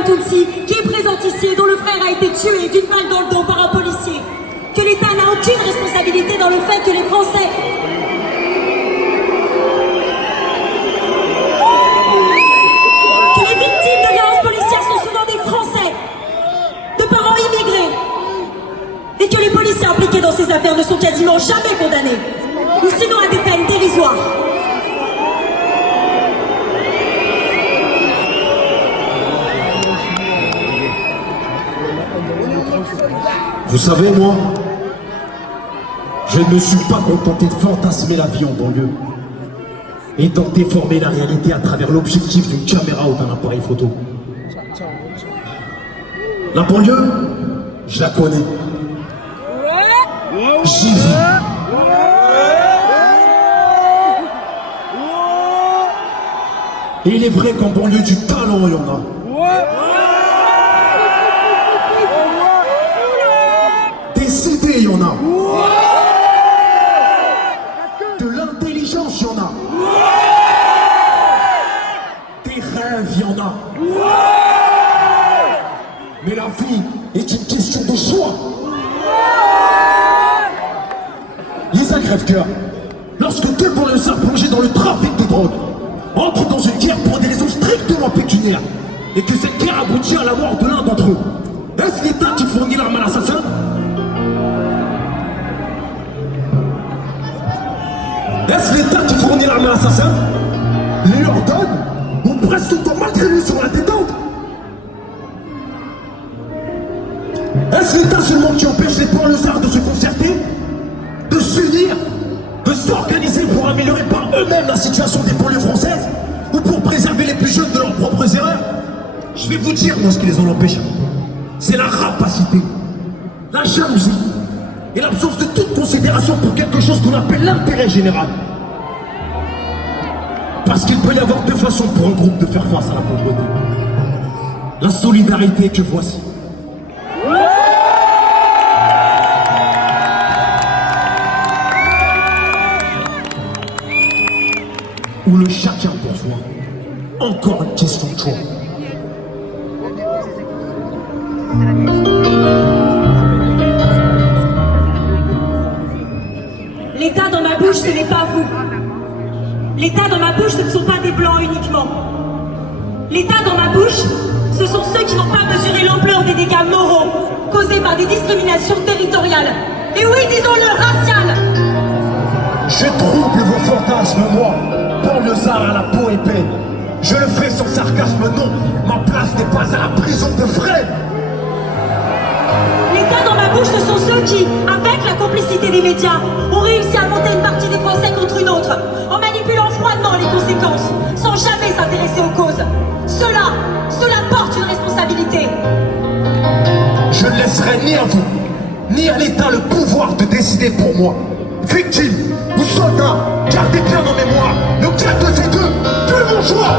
William Tutsi, qui est présente ici et dont le frère a été tué d'une balle dans le dos par un policier. Que l'État n'a aucune responsabilité dans le fait que les Français... que les victimes de violences policières sont souvent des Français, de parents immigrés, et que les policiers impliqués dans ces affaires ne sont quasiment jamais condamnés, ou sinon à des peines dérisoires. Vous savez, moi, je ne me suis pas contenté de fantasmer la vie en banlieue et d'en déformer la réalité à travers l'objectif d'une caméra ou d'un appareil photo. La banlieue, je la connais. J'y vis. Et il est vrai qu'en banlieue, du talent, il y en a. Il y en a. De l'intelligence, il y en a. Des rêves, il y en a. Mais la vie est une question de choix. Lisa Crève-Cœur, lorsque deux banlieusards plongés dans le trafic de drogue entrent dans une guerre pour des raisons strictement pécuniaires et que cette guerre aboutit à la mort de l'un d'entre eux, est-ce l'État qui fournit l'arme à l'assassin? Est-ce l'État qui fournit l'arme à l'assassin? Les leur donne ou presque tout le temps malgré lui sur la détente? Est-ce l'État seulement qui empêche les banlieusards de se concerter, de s'unir, de s'organiser pour améliorer par eux-mêmes la situation des banlieues françaises ou pour préserver les plus jeunes de leurs propres erreurs? Je vais vous dire moi ce qui les en empêche. C'est la rapacité, la jalousie et l'absence de toute considération pour quelque chose qu'on appelle l'intérêt général. Parce qu'il peut y avoir deux façons pour un groupe de faire face à la pauvreté. La solidarité que voici. Ou le chacun pour soi. Encore une question de choix. L'État dans ma bouche, ce n'est pas vous. L'État dans ma bouche, ce ne sont pas des blancs uniquement. L'État dans ma bouche, ce sont ceux qui n'ont pas mesuré l'ampleur des dégâts moraux causés par des discriminations territoriales. Et oui, disons-le, raciales. Je trouble vos fantasmes, moi, banlieusard à la peau épais. Je le fais sans sarcasme, non. Ma place n'est pas à la prison de Fred. L'État dans ma bouche, ce sont ceux qui, avec la complicité des médias, ont réussi à monter une partie des Français contre une autre, en manipulant froidement les conséquences, sans jamais s'intéresser aux causes. Cela porte une responsabilité. Je ne laisserai ni à vous, ni à l'État le pouvoir de décider pour moi. Victime ou soldat, gardez bien en mémoire, lequel de ces deux fut mon choix.